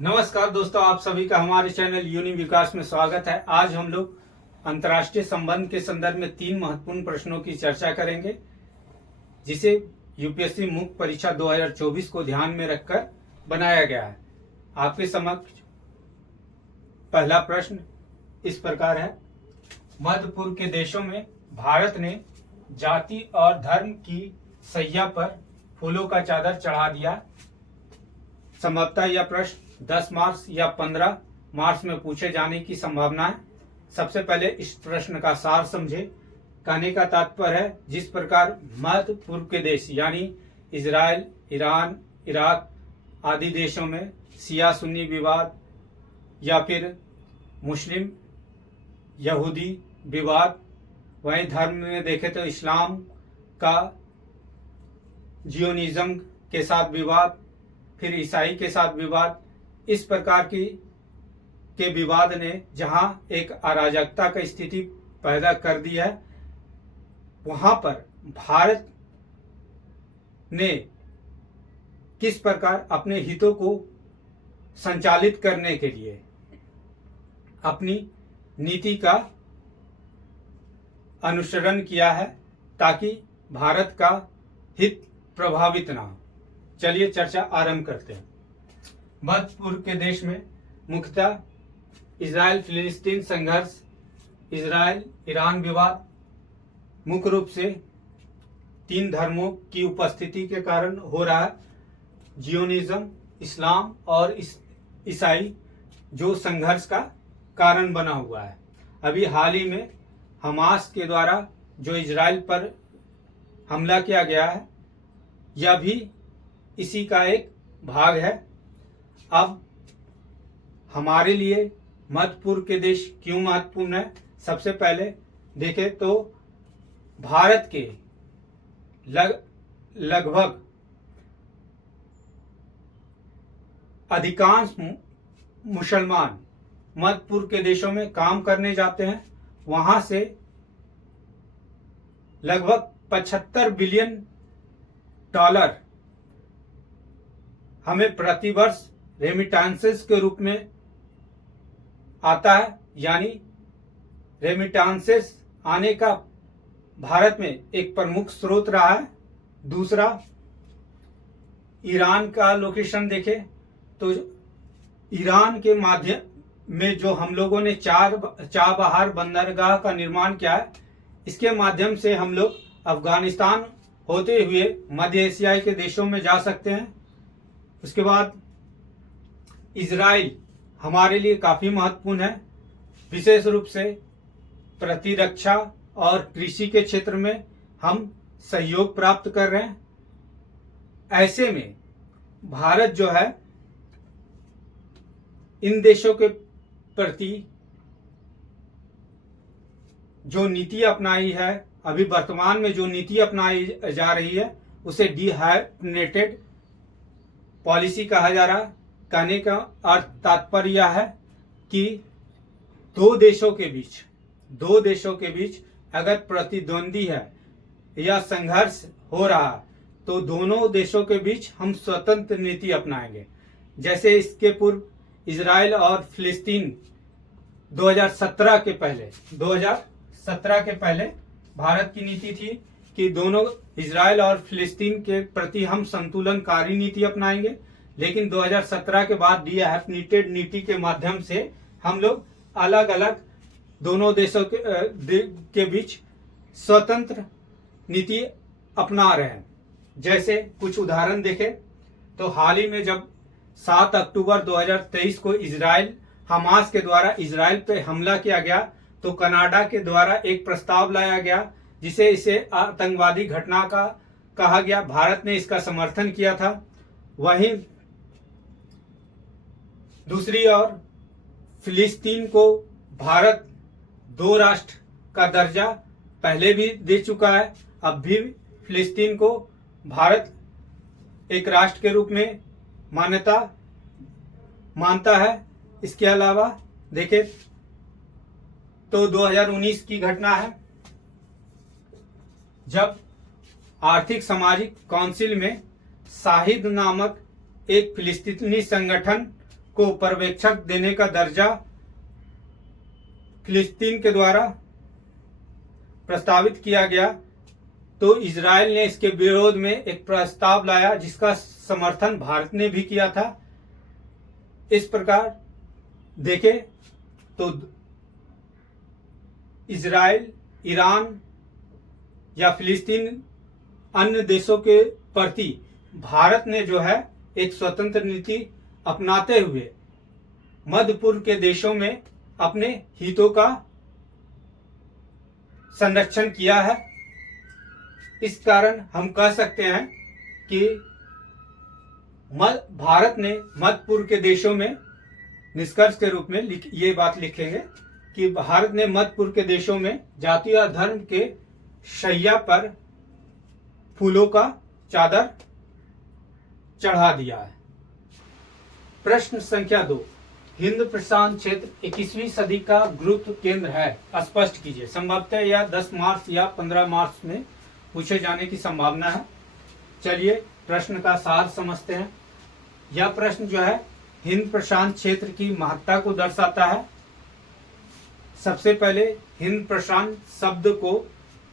नमस्कार दोस्तों, आप सभी का हमारे चैनल यूनि विकास में स्वागत है। आज हम लोग अंतर्राष्ट्रीय संबंध के संदर्भ में 3 महत्वपूर्ण प्रश्नों की चर्चा करेंगे, जिसे यूपीएससी मुख्य परीक्षा 2024 को ध्यान में रखकर बनाया गया है। आपके समक्ष पहला प्रश्न इस प्रकार है। मध्य पूर्व के देशों में भारत ने जाति और धर्म की सैया पर फूलों का चादर चढ़ा दिया। संभवतः यह प्रश्न 10 मार्च या 15 मार्च में पूछे जाने की संभावना है। सबसे पहले इस प्रश्न का सार समझे। कहने का तात्पर्य है, जिस प्रकार मध्य पूर्व के देश यानी इजराइल, ईरान, इराक आदि देशों में शिया सुन्नी विवाद या फिर मुस्लिम यहूदी विवाद, वहीं धर्म में देखें तो इस्लाम का जियोनिज्म के साथ विवाद, फिर ईसाई के साथ विवाद, इस प्रकार के विवाद ने जहां एक अराजकता की स्थिति पैदा कर दी है, वहां पर भारत ने किस प्रकार अपने हितों को संचालित करने के लिए अपनी नीति का अनुसरण किया है, ताकि भारत का हित प्रभावित ना हो। चलिए चर्चा आरंभ करते हैं। मध्य पूर्व के देश में मुख्यतः इजराइल फिलिस्तीन संघर्ष, इजराइल ईरान विवाद मुख्य रूप से 3 धर्मों की उपस्थिति के कारण हो रहा है। जियोनिज्म, इस्लाम और ईसाई जो संघर्ष का कारण बना हुआ है। अभी हाल ही में हमास के द्वारा जो इजराइल पर हमला किया गया है, यह भी इसी का एक भाग है। अब हमारे लिए मध्य पूर्व के देश क्यों महत्वपूर्ण है? सबसे पहले देखें तो भारत के लगभग अधिकांश मुसलमान मध्य पूर्व के देशों में काम करने जाते हैं। वहां से लगभग 75 बिलियन डॉलर हमें प्रतिवर्ष रेमिटांसेस के रूप में आता है। यानी रेमिटांसेस आने का भारत में एक प्रमुख स्रोत रहा है। दूसरा, ईरान का लोकेशन देखें तो ईरान के माध्यम में जो हम लोगों ने चाबहार बंदरगाह का निर्माण किया है, इसके माध्यम से हम लोग अफगानिस्तान होते हुए मध्य एशियाई के देशों में जा सकते हैं। उसके बाद इजराइल हमारे लिए काफी महत्वपूर्ण है, विशेष रूप से प्रतिरक्षा और कृषि के क्षेत्र में हम सहयोग प्राप्त कर रहे हैं। ऐसे में भारत जो है इन देशों के प्रति जो नीति अपनाई है, अभी वर्तमान में जो नीति अपनाई जा रही है, उसे डिहाइड्रेटेड पॉलिसी कहा जा रहा है। कहने का अर्थ तात्पर्य यह है कि दो देशों के बीच अगर प्रतिद्वंदी है या संघर्ष हो रहा है, तो दोनों देशों के बीच हम स्वतंत्र नीति अपनाएंगे। जैसे इसके पूर्व इजराइल और फिलिस्तीन 2017 के पहले भारत की नीति थी कि दोनों इजराइल और फिलिस्तीन के प्रति हम संतुलनकारी नीति अपनाएंगे। लेकिन 2017 के बाद डिहाइड्रेटेड नीति के माध्यम से हम लोग अलग अलग दोनों देशों के बीच स्वतंत्र नीति अपना रहे हैं। जैसे कुछ उदाहरण देखें तो हाल ही में जब 7 अक्टूबर 2023 को इजराइल हमास के द्वारा इजराइल पे हमला किया गया, तो कनाडा के द्वारा एक प्रस्ताव लाया गया जिसे इसे आतंकवादी घटना का कहा गया। भारत ने इसका समर्थन किया था। वहीं दूसरी ओर फिलिस्तीन को भारत 2 राष्ट्र का दर्जा पहले भी दे चुका है। अब भी फिलिस्तीन को भारत एक राष्ट्र के रूप में मानता है। इसके अलावा देखें तो 2019 की घटना है, जब आर्थिक सामाजिक काउंसिल में शाहिद नामक एक फिलिस्तीनी संगठन को पर्यवेक्षक देने का दर्जा फिलिस्तीन के द्वारा प्रस्तावित किया गया, तो इजराइल ने इसके विरोध में एक प्रस्ताव लाया जिसका समर्थन भारत ने भी किया था। इस प्रकार देखें तो इजराइल, ईरान या फिलिस्तीन अन्य देशों के प्रति भारत ने जो है एक स्वतंत्र नीति अपनाते हुए मध्य पूर्व के देशों में अपने हितों का संरक्षण किया है। इस कारण हम कह सकते हैं कि भारत ने मध्य पूर्व के देशों में, निष्कर्ष के रूप में ये बात लिखेंगे कि भारत ने मध्य पूर्व के देशों में जाति और धर्म के शैया पर फूलों का चादर चढ़ा दिया है। प्रश्न संख्या 2, हिंद प्रशांत क्षेत्र 21वीं सदी का गुरुत्व केंद्र है, स्पष्ट कीजिए। संभवतः यह 10 मार्च या 15 मार्च में पूछे जाने की संभावना है। चलिए प्रश्न का सार समझते हैं। यह प्रश्न जो है हिंद प्रशांत क्षेत्र की महत्ता को दर्शाता है। सबसे पहले हिंद प्रशांत शब्द को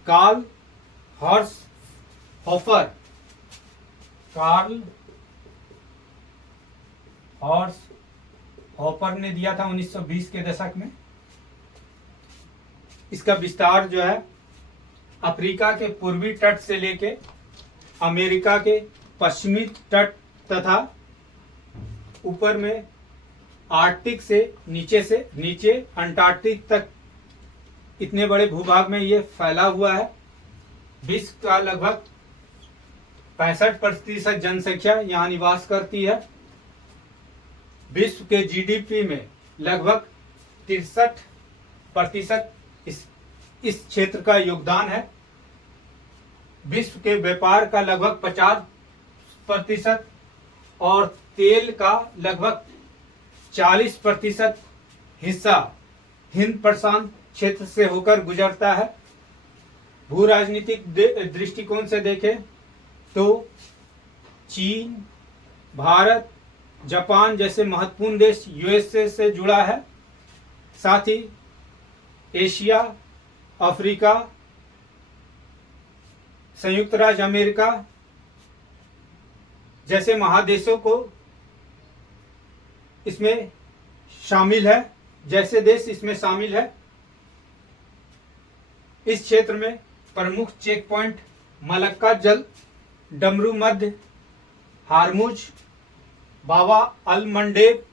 कार्ल हॉपर ने दिया था 1920 के दशक में। इसका विस्तार जो है अफ्रीका के पूर्वी तट से लेके अमेरिका के पश्चिमी तट तथा ऊपर में आर्कटिक से नीचे अंटार्कटिक तक इतने बड़े भूभाग में ये फैला हुआ है। विश्व का लगभग 65% जनसंख्या यहाँ निवास करती है। विश्व के जीडीपी में लगभग 63% इस क्षेत्र का योगदान है। विश्व के व्यापार का लगभग 50% और तेल का लगभग 40% हिस्सा हिंद प्रशांत क्षेत्र से होकर गुजरता है। भू राजनीतिक दृष्टिकोण से देखें तो चीन, भारत, जापान जैसे महत्वपूर्ण देश यूएसए से जुड़ा है। साथ ही एशिया, अफ्रीका, संयुक्त राज्य अमेरिका जैसे महादेशों को इसमें शामिल है, जैसे देश इसमें शामिल है। इस क्षेत्र में प्रमुख चेक पॉइंट मलक्का जल, डमरू मध्य, हारमुज, बाबा अल मंडेब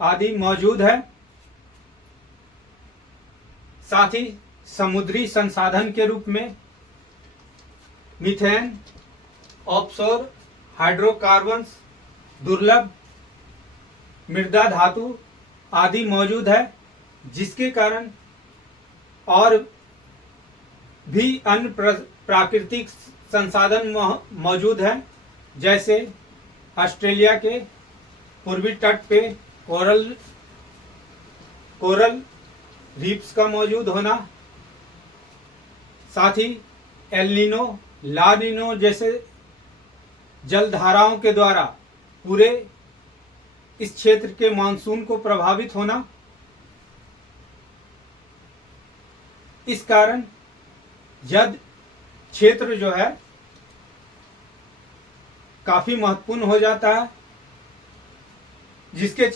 आदि मौजूद है। साथ ही समुद्री संसाधन के रूप में मीथेन, ऑफशोर हाइड्रोकार्बन्स, दुर्लभ मृदा धातु आदि मौजूद है, जिसके कारण और भी अन्य प्राकृतिक संसाधन मौजूद हैं, जैसे ऑस्ट्रेलिया के पूर्वी तट पे कोरल रीफ्स का मौजूद होना, साथ ही एल नीनो, ला नीनो जैसे जलधाराओं के द्वारा पूरे इस क्षेत्र के मानसून को प्रभावित होना। इस कारण यह क्षेत्र जो है काफी महत्वपूर्ण हो जाता है, जिसके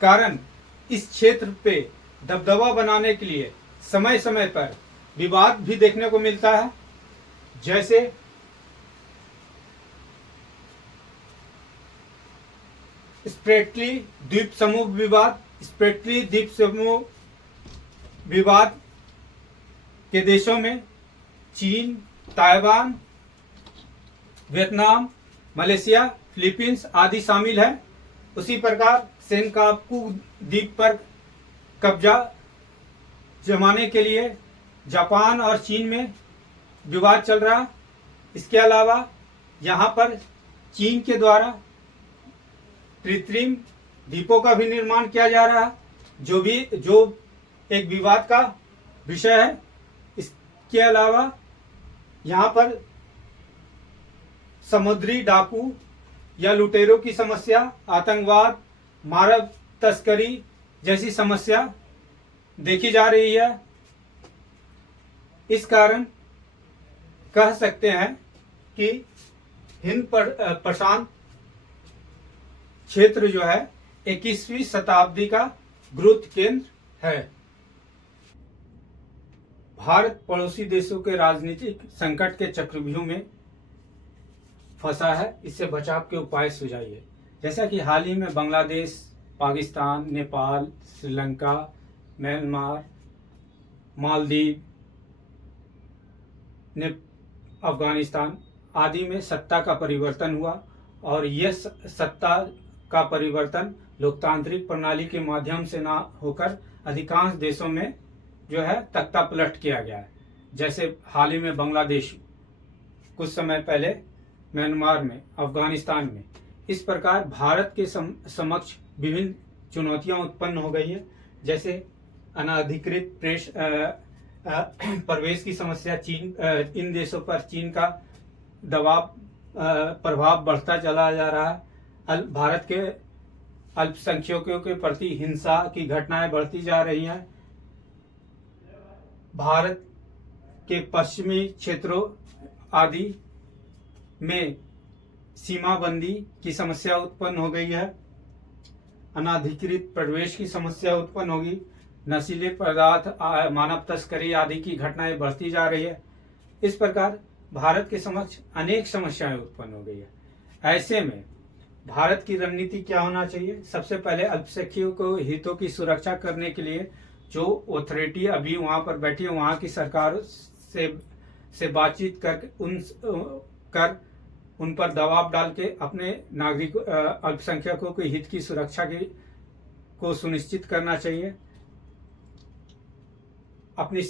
कारण इस क्षेत्र पे दबदबा बनाने के लिए समय समय पर विवाद भी देखने को मिलता है, जैसे स्प्रेटली द्वीप समूह विवाद। स्प्रेटली द्वीप समूह विवाद के देशों में चीन, ताइवान, वियतनाम, मलेशिया, फिलीपींस आदि शामिल है। उसी प्रकार सेनकाकू द्वीप पर कब्जा जमाने के लिए जापान और चीन में विवाद चल रहा। इसके अलावा यहाँ पर चीन के द्वारा कृत्रिम द्वीपों का भी निर्माण किया जा रहा है, जो एक विवाद का विषय है। इसके अलावा यहाँ पर समुद्री डाकू या लुटेरों की समस्या, आतंकवाद, मानव तस्करी जैसी समस्या देखी जा रही है। इस कारण कह सकते हैं कि हिंद प्रशांत क्षेत्र जो है 21वीं शताब्दी का ग्रोथ केंद्र है। भारत पड़ोसी देशों के राजनीतिक संकट के चक्रव्यूह में फंसा है, इससे बचाव के उपाय सुझाइए। जैसा कि हाल ही में बांग्लादेश, पाकिस्तान, नेपाल, श्रीलंका, म्यांमार, मालदीव, अफगानिस्तान आदि में सत्ता का परिवर्तन हुआ और यह सत्ता का परिवर्तन लोकतांत्रिक प्रणाली के माध्यम से ना होकर अधिकांश देशों में जो है तख्ता पलट किया गया है। जैसे हाल ही में बांग्लादेश, कुछ समय पहले म्यांमार में, अफगानिस्तान में। इस प्रकार भारत के समक्ष विभिन्न चुनौतियां उत्पन्न हो गई है, जैसे अनाधिकृत प्रवेश की समस्या, चीन, इन देशों पर चीन का दबाव, प्रभाव बढ़ता चला जा रहा है। भारत के अल्पसंख्यकों के प्रति हिंसा की घटनाएं बढ़ती जा रही हैं। भारत के पश्चिमी क्षेत्रों आदि में सीमाबंदी की समस्या उत्पन्न हो गई है। अनाधिकृत प्रवेश की समस्या उत्पन्न होगी। नशीले पदार्थ, मानव तस्करी आदि की घटनाएं बढ़ती जा रही है। इस प्रकार भारत के समक्ष अनेक समस्याएं उत्पन्न हो गई है। ऐसे में भारत की रणनीति क्या होना चाहिए? सबसे पहले अल्पसंख्यकों को हितों की सुरक्षा करने के लिए जो अथॉरिटी अभी वहां पर बैठी है, वहां की सरकार से बातचीत कर उन पर दबाव डाल के अपने नागरिकों, अल्पसंख्यकों के हित की सुरक्षा को सुनिश्चित करना चाहिए। अपनी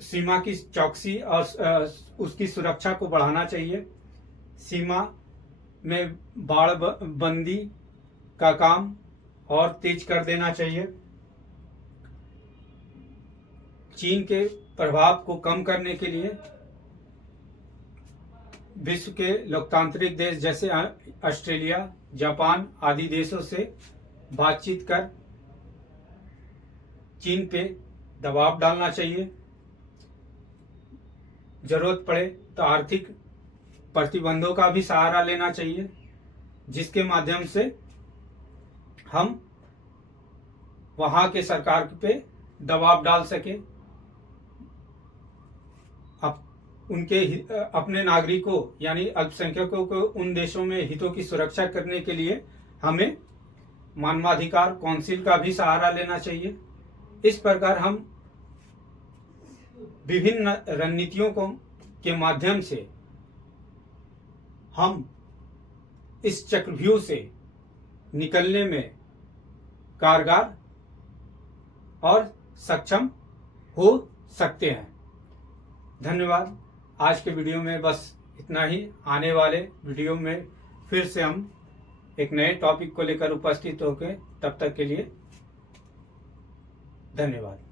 सीमा की चौकसी और उसकी सुरक्षा को बढ़ाना चाहिए। सीमा में बाड़ बंदी का काम और तेज कर देना चाहिए। चीन के प्रभाव को कम करने के लिए विश्व के लोकतांत्रिक देश जैसे ऑस्ट्रेलिया, जापान आदि देशों से बातचीत कर चीन पे दबाव डालना चाहिए। जरूरत पड़े तो आर्थिक प्रतिबंधों का भी सहारा लेना चाहिए, जिसके माध्यम से हम वहां के सरकार पे दबाव डाल सके। उनके अपने नागरिकों यानी अल्पसंख्यकों को उन देशों में हितों की सुरक्षा करने के लिए हमें मानवाधिकार काउंसिल का भी सहारा लेना चाहिए। इस प्रकार हम विभिन्न रणनीतियों के माध्यम से हम इस चक्रव्यूह से निकलने में कारगर और सक्षम हो सकते हैं। धन्यवाद। आज के वीडियो में बस इतना ही। आने वाले वीडियो में फिर से हम एक नए टॉपिक को लेकर उपस्थित होंगे। तब तक के लिए धन्यवाद।